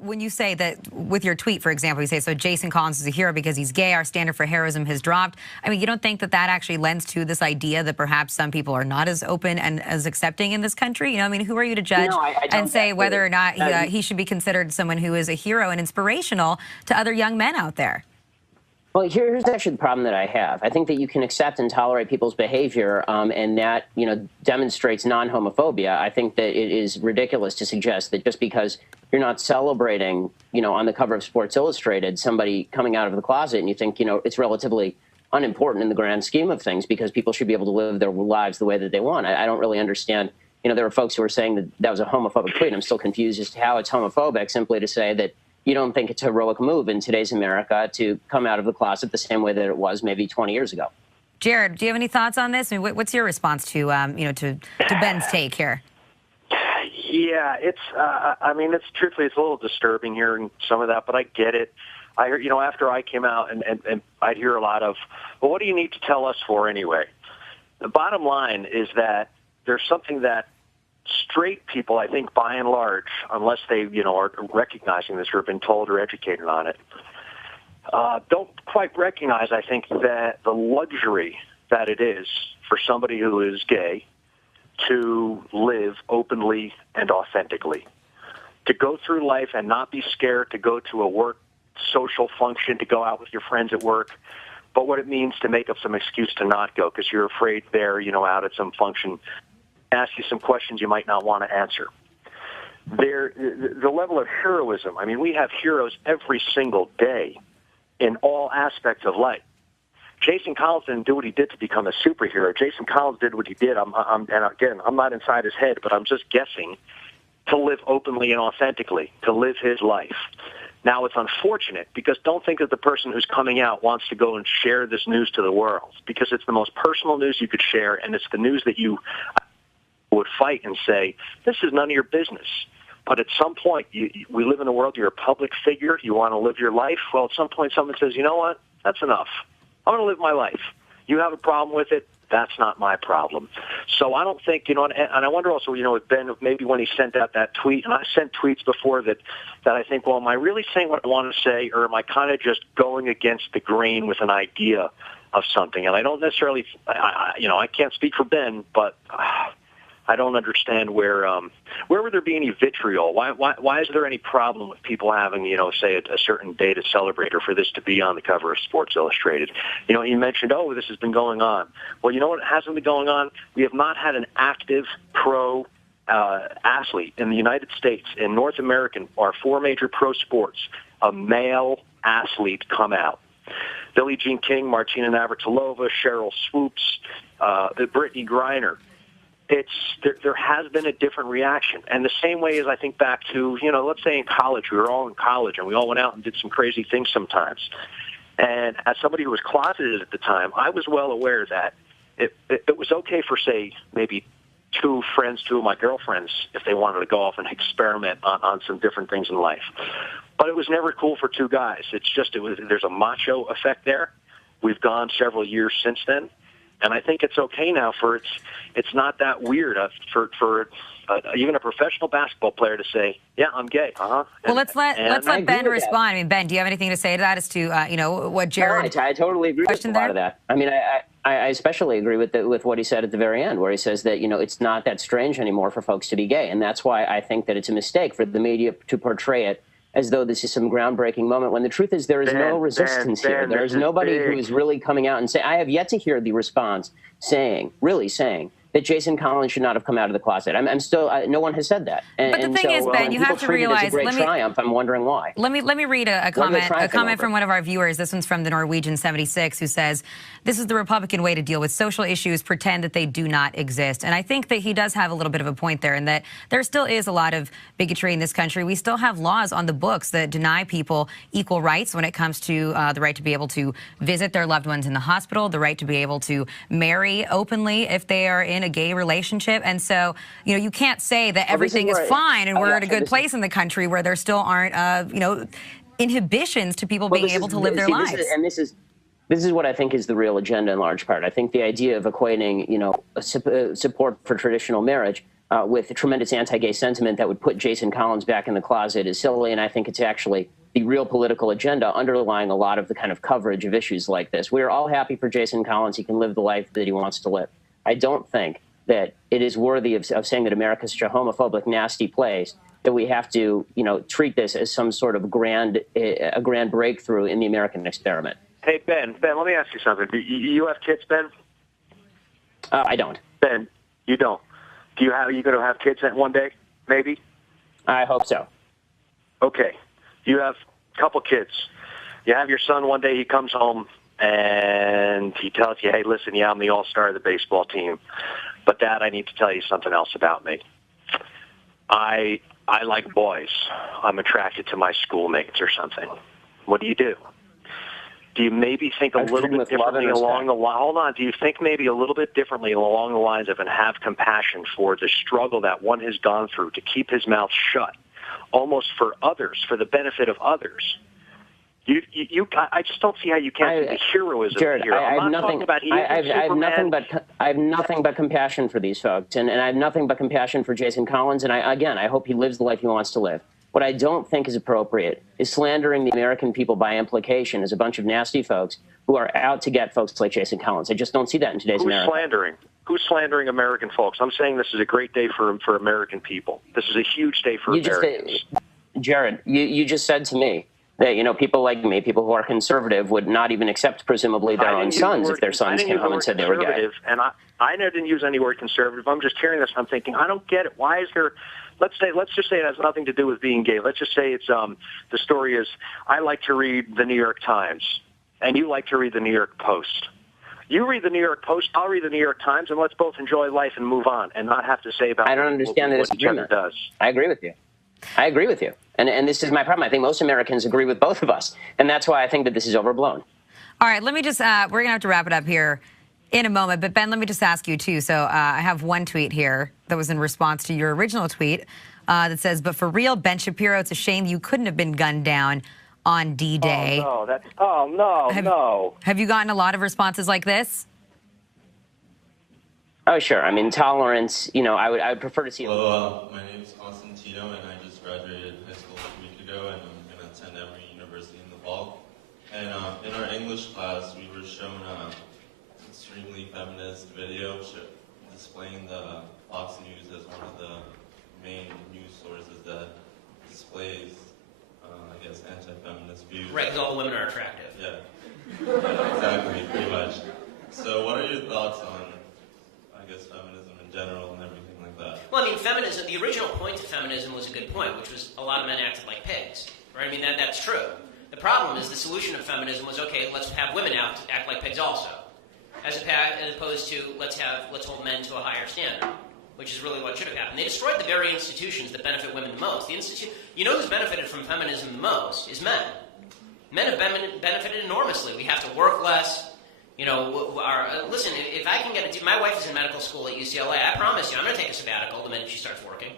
When you say that with your tweet, for example, you say, so Jason Collins is a hero because he's gay, our standard for heroism has dropped. I mean, you don't think that that actually lends to this idea that perhaps some people are not as open and as accepting in this country? You know, I mean, who are you to judge and say whether or not he should be considered someone who is a hero and inspirational to other young men out there? Well, here's actually the problem that I have. I think that you can accept and tolerate people's behavior, and that, demonstrates non-homophobia. I think that it is ridiculous to suggest that just because you're not celebrating, on the cover of Sports Illustrated, somebody coming out of the closet, and you think, it's relatively unimportant in the grand scheme of things because people should be able to live their lives the way that they want. I don't really understand. There were folks who were saying that that was a homophobic tweet. I'm still confused as to how it's homophobic simply to say that you don't think it's a heroic move in today's America to come out of the closet the same way that it was maybe 20 years ago. Jared, do you have any thoughts on this? I mean, what's your response to, to Ben's take here? Yeah, it's truthfully, it's a little disturbing hearing some of that, but I get it. I heard, after I came out and I'd hear a lot of, well, what do you need to tell us for anyway? The bottom line is that there's something that straight people, I think, by and large, unless they, are recognizing this or have been told or educated on it, don't quite recognize, I think, that the luxury that it is for somebody who is gay to live openly and authentically, to go through life and not be scared to go to a work social function, to go out with your friends at work, but what it means to make up some excuse to not go because you're afraid they're, out at some function, ask you some questions you might not want to answer. The level of heroism, I mean, we have heroes every single day in all aspects of life. Jason Collins didn't do what he did to become a superhero. Jason Collins did what he did, and again, I'm not inside his head, but I'm just guessing, to live openly and authentically, to live his life. Now, it's unfortunate because don't think that the person who's coming out wants to go and share this news to the world because it's the most personal news you could share, and it's the news that you would fight and say, this is none of your business. But at some point, we live in a world, you're a public figure, you want to live your life. Well, at some point, someone says, you know what, that's enough. I want to live my life. You have a problem with it, that's not my problem. So I don't think, and I wonder also, with Ben, maybe when he sent out that tweet, and I sent tweets before that I think, well, am I really saying what I want to say, or am I kind of just going against the grain with an idea of something? And I don't necessarily, I can't speak for Ben, but I don't understand where would there be any vitriol? Why is there any problem with people having, say a certain day to celebrate or for this to be on the cover of Sports Illustrated? You mentioned, oh, this has been going on. Well, you know what hasn't been going on? We have not had an active pro athlete in the United States, in North American, our four major pro sports, a male athlete come out. Billie Jean King, Martina Navratilova, Cheryl Swoops, Brittany Griner. There has been a different reaction. And the same way as I think back to, let's say in college, we were all in college and we all went out and did some crazy things sometimes. And as somebody who was closeted at the time, I was well aware that it was okay for, say, maybe two of my girlfriends, if they wanted to go off and experiment on some different things in life. But it was never cool for two guys. There's a macho effect there. We've gone several years since then. And I think it's okay now it's not that weird for even a professional basketball player to say, yeah, I'm gay. Well, let's let Ben respond. I mean, Ben, do you have anything to say to that as to, what Jared... I totally agree with a lot of that. I mean, I especially agree with what he said at the very end, where he says that, it's not that strange anymore for folks to be gay. And that's why I think that it's a mistake for the media to portray it as though this is some groundbreaking moment, when the truth is there is no resistance here. There is nobody who is really coming out and saying, I have yet to hear the response really saying that Jason Collins should not have come out of the closet. I'm still, no one has said that. But the thing is, Ben, you have to realize, it's a great triumph. I'm wondering why. Let me read a comment from one of our viewers. This one's from the Norwegian 76, who says, this is the Republican way to deal with social issues, pretend that they do not exist. And I think that he does have a little bit of a point there, in that there still is a lot of bigotry in this country. We still have laws on the books that deny people equal rights when it comes to the right to be able to visit their loved ones in the hospital, the right to be able to marry openly if they are in a gay relationship. And so, you can't say that everything is fine and we're at a good place in the country where there still aren't, inhibitions to people being able to live their lives. This is what I think is the real agenda in large part. I think the idea of equating, support for traditional marriage with tremendous anti-gay sentiment that would put Jason Collins back in the closet is silly, and I think it's actually the real political agenda underlying a lot of the kind of coverage of issues like this. We are all happy for Jason Collins. He can live the life that he wants to live. I don't think that it is worthy of saying that America is such a homophobic, nasty place that we have to, treat this as some sort of grand breakthrough in the American experiment. Hey, Ben, let me ask you something. Do you have kids, Ben? I don't. Ben, you don't. Are you going to have kids one day, maybe? I hope so. Okay. You have a couple kids. You have your son one day, he comes home, and he tells you, hey, listen, I'm the all-star of the baseball team. But, Dad, I need to tell you something else about me. I like boys. I'm attracted to my schoolmates or something. What do you do? Do you maybe think a little bit differently along the line? Hold on. Do you think maybe a little bit differently along the lines of and have compassion for the struggle that one has gone through to keep his mouth shut, almost for others, for the benefit of others? I just don't see how you can't see the heroism Jared, here. I have nothing but compassion for these folks, and I have nothing but compassion for Jason Collins, and I hope he lives the life he wants to live. What I don't think is appropriate is slandering the American people by implication as a bunch of nasty folks who are out to get folks like Jason Collins. I just don't see that in today's America. Who's slandering American folks? I'm saying this is a great day for American people. This is a huge day for Americans. Jared, you just said to me that, people like me, people who are conservative, would not even accept, presumably, their own sons if their sons came home and said they were gay. And I didn't use any word conservative. I'm just hearing this. I'm thinking, I don't get it. Why is there... Let's just say it has nothing to do with being gay. Let's just say it's the story is I like to read the New York Times, and you like to read the New York Post. You read the New York Post, I'll read the New York Times, and let's both enjoy life and move on and not have to say about I don't understand what each other does. I agree with you. And this is my problem. I think most Americans agree with both of us, and that's why I think that this is overblown. All right, let me just, we're going to have to wrap it up here in a moment. But, Ben, let me just ask you, too. So I have one tweet here that was in response to your original tweet that says, but for real, Ben Shapiro, it's a shame you couldn't have been gunned down on D-Day. No. Have you gotten a lot of responses like this? Oh, sure. I mean, tolerance, I would prefer to see... Hello, my name is Constantino, and I just graduated high school a week ago, and I'm going to attend Emory University in the fall. And in our English class, we were shown an extremely feminist video displaying the Fox News as one of the main news sources that displays, I guess, anti-feminist views. Right, because all the women are attractive. Yeah, exactly, pretty much. So what are your thoughts on, I guess, feminism in general and everything like that? Well, I mean, feminism, the original point of feminism was a good point, which was a lot of men acted like pigs, right? I mean, that's true. The problem is the solution of feminism was, okay, let's have women act like pigs also, as opposed to let's hold men to a higher standard, which is really what should have happened. They destroyed the very institutions that benefit women the most. You know who's benefited from feminism the most is men. Men have benefited enormously. We have to work less. Listen, if I can get my wife is in medical school at UCLA. I promise you, I'm going to take a sabbatical the minute she starts working.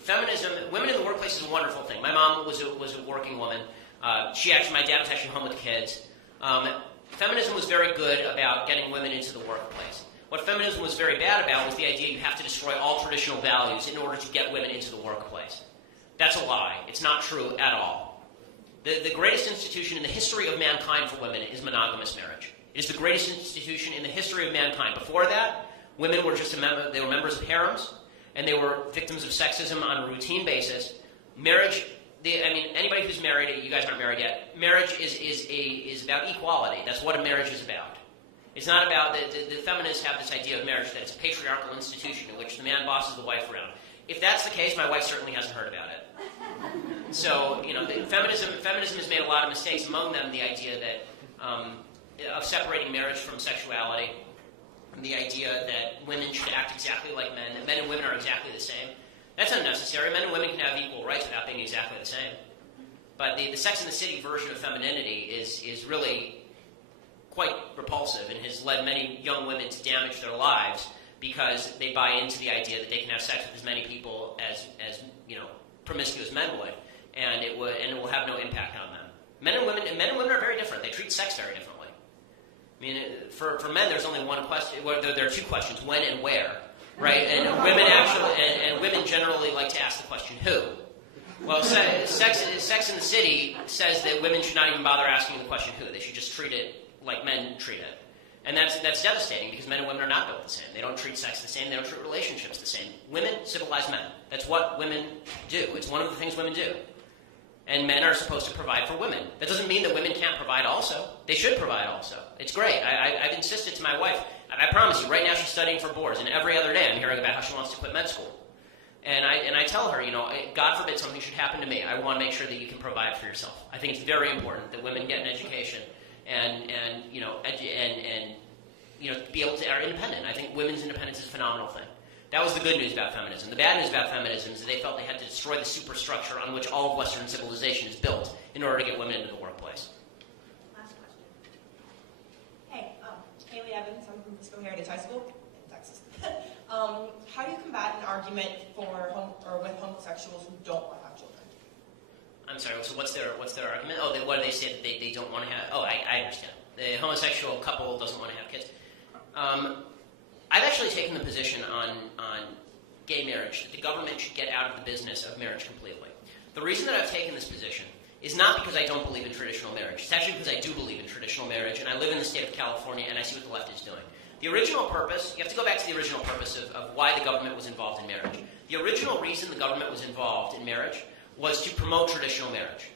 Feminism, women in the workplace is a wonderful thing. My mom was a working woman. My dad was actually home with the kids. Feminism was very good about getting women into the workplace. What feminism was very bad about was the idea you have to destroy all traditional values in order to get women into the workplace. That's a lie. It's not true at all. The greatest institution in the history of mankind for women is monogamous marriage. It is the greatest institution in the history of mankind. Before that, women were just they were members of harems, and they were victims of sexism on a routine basis. Marriage, anybody who's married, you guys aren't married yet, marriage is about equality. That's what a marriage is about. It's not about, the feminists have this idea of marriage that it's a patriarchal institution in which the man bosses the wife around. If that's the case, my wife certainly hasn't heard about it. So, feminism has made a lot of mistakes, among them the idea that of separating marriage from sexuality, the idea that women should act exactly like men, that men and women are exactly the same. That's unnecessary. Men and women can have equal rights without being exactly the same. But the Sex and the City version of femininity is really quite repulsive and has led many young women to damage their lives because they buy into the idea that they can have sex with as many people as promiscuous men would, and it will have no impact on them. Men and women are very different. They treat sex very differently. I mean, for men, there's only one question. Well, there are two questions: when and where. right? And women actually, and women generally like to ask the question, who? Well, Sex in the City says that women should not even bother asking the question who. They should just treat it like men treat it. And that's devastating because men and women are not built the same. They don't treat sex the same. They don't treat relationships the same. Women civilize men. That's what women do. It's one of the things women do. And men are supposed to provide for women. That doesn't mean that women can't provide also. They should provide also. It's great. I've insisted to my wife. I promise you, right now she's studying for boards, and every other day I'm hearing about how she wants to quit med school. And I tell her, God forbid something should happen to me. I want to make sure that you can provide for yourself. I think it's very important that women get an education and be able to are independent. I think women's independence is a phenomenal thing. That was the good news about feminism. The bad news about feminism is that they felt they had to destroy the superstructure on which all of Western civilization is built in order to get women into the workplace. Last question. Hey, Haley Evans. I'm from Frisco Heritage High School in Texas. How do you combat an argument with homosexuals who don't want to have children? I'm sorry. So what's their argument? Oh, what do they say that they don't want to have? Oh, I understand. The homosexual couple doesn't want to have kids. I've actually taken the position on gay marriage that the government should get out of the business of marriage completely. The reason that I've taken this position is not because I don't believe in traditional marriage. It's actually because I do believe in traditional marriage, and I live in the state of California, and I see what the left is doing. The original purpose, you have to go back to the original purpose of why the government was involved in marriage. The original reason the government was involved in marriage was to promote traditional marriage.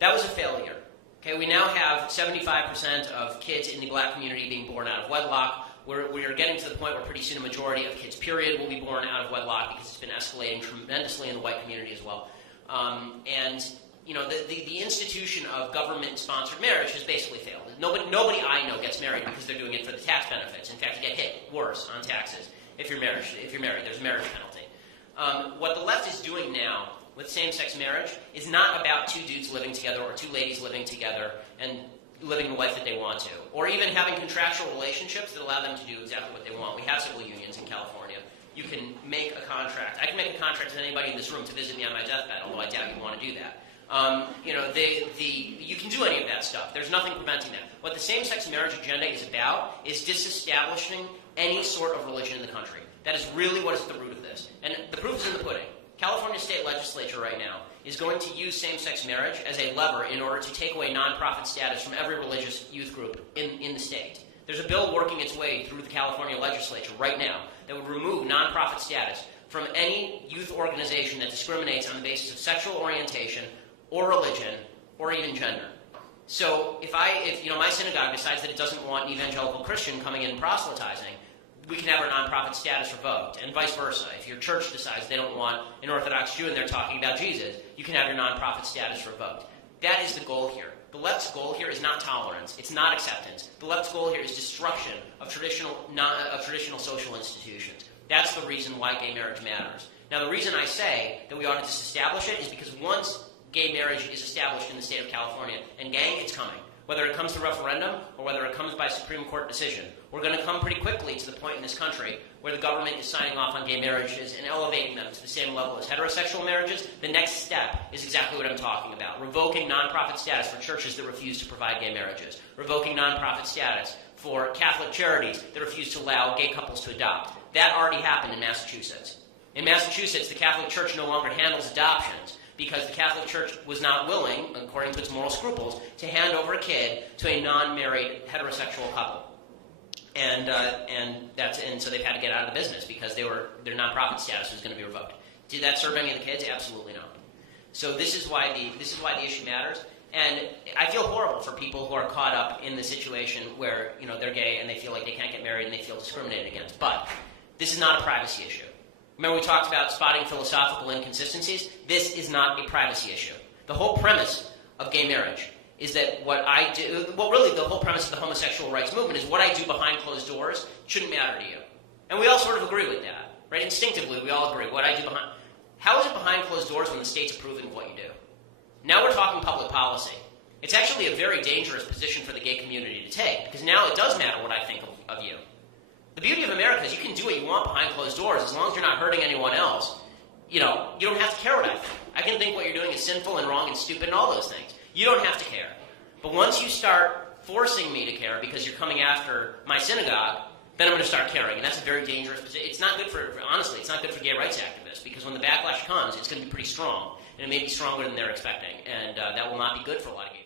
That was a failure. Okay, we now have 75% of kids in the black community being born out of wedlock. We are getting to the point where pretty soon a majority of kids, period, will be born out of wedlock because it's been escalating tremendously in the white community as well. The institution of government-sponsored marriage has basically failed. Nobody I know gets married because they're doing it for the tax benefits. In fact, you get hit worse on taxes if you're married. There's a marriage penalty. What the left is doing now with same-sex marriage is not about two dudes living together or two ladies living together and living the life that they want to, or even having contractual relationships that allow them to do exactly what they want. We have civil unions in California. You can make a contract. I can make a contract with anybody in this room to visit me on my deathbed, although I doubt you'd want to do that. You can do any of that stuff. There's nothing preventing that. What the same-sex marriage agenda is about is disestablishing any sort of religion in the country. That is really what is at the root of this. And the proof is in the pudding. California state legislature right now is going to use same-sex marriage as a lever in order to take away nonprofit status from every religious youth group in the state. There's a bill working its way through the California legislature right now that would remove nonprofit status from any youth organization that discriminates on the basis of sexual orientation or religion or even gender. So if my synagogue decides that it doesn't want an evangelical Christian coming in and proselytizing, we can have our nonprofit status revoked, and vice versa. If your church decides they don't want an Orthodox Jew and they're talking about Jesus, you can have your nonprofit status revoked. That is the goal here. The left's goal here is not tolerance. It's not acceptance. The left's goal here is destruction of traditional social institutions. That's the reason why gay marriage matters. Now, the reason I say that we ought to disestablish it is because once gay marriage is established in the state of California, and gang, it's coming. Whether it comes to referendum or whether it comes by Supreme Court decision, we're going to come pretty quickly to the point in this country where the government is signing off on gay marriages and elevating them to the same level as heterosexual marriages. The next step is exactly what I'm talking about, revoking nonprofit status for churches that refuse to provide gay marriages, revoking nonprofit status for Catholic charities that refuse to allow gay couples to adopt. That already happened in Massachusetts. In Massachusetts, the Catholic Church no longer handles adoptions because the Catholic Church was not willing, according to its moral scruples, to hand over a kid to a non-married heterosexual couple. And so they've had to get out of the business because their nonprofit status was going to be revoked. Did that serve any of the kids? Absolutely not. So this is why the issue matters. And I feel horrible for people who are caught up in the situation where they're gay and they feel like they can't get married and they feel discriminated against. But this is not a privacy issue. Remember we talked about spotting philosophical inconsistencies? This is not a privacy issue. The whole premise of gay marriage is that what I do, well, really the whole premise of the homosexual rights movement is what I do behind closed doors shouldn't matter to you. And we all sort of agree with that, right? Instinctively, we all agree. What I do behind... How is it behind closed doors when the state's approving of what you do? Now we're talking public policy. It's actually a very dangerous position for the gay community to take, because now it does matter what I think of you. The beauty of America is you can do what you want behind closed doors as long as you're not hurting anyone else. You don't have to care what I think. I can think what you're doing is sinful and wrong and stupid and all those things. You don't have to care. But once you start forcing me to care because you're coming after my synagogue, then I'm going to start caring. And that's a very dangerous position. It's not good honestly, it's not good for gay rights activists, because when the backlash comes, it's going to be pretty strong, and it may be stronger than they're expecting. And that will not be good for a lot of gay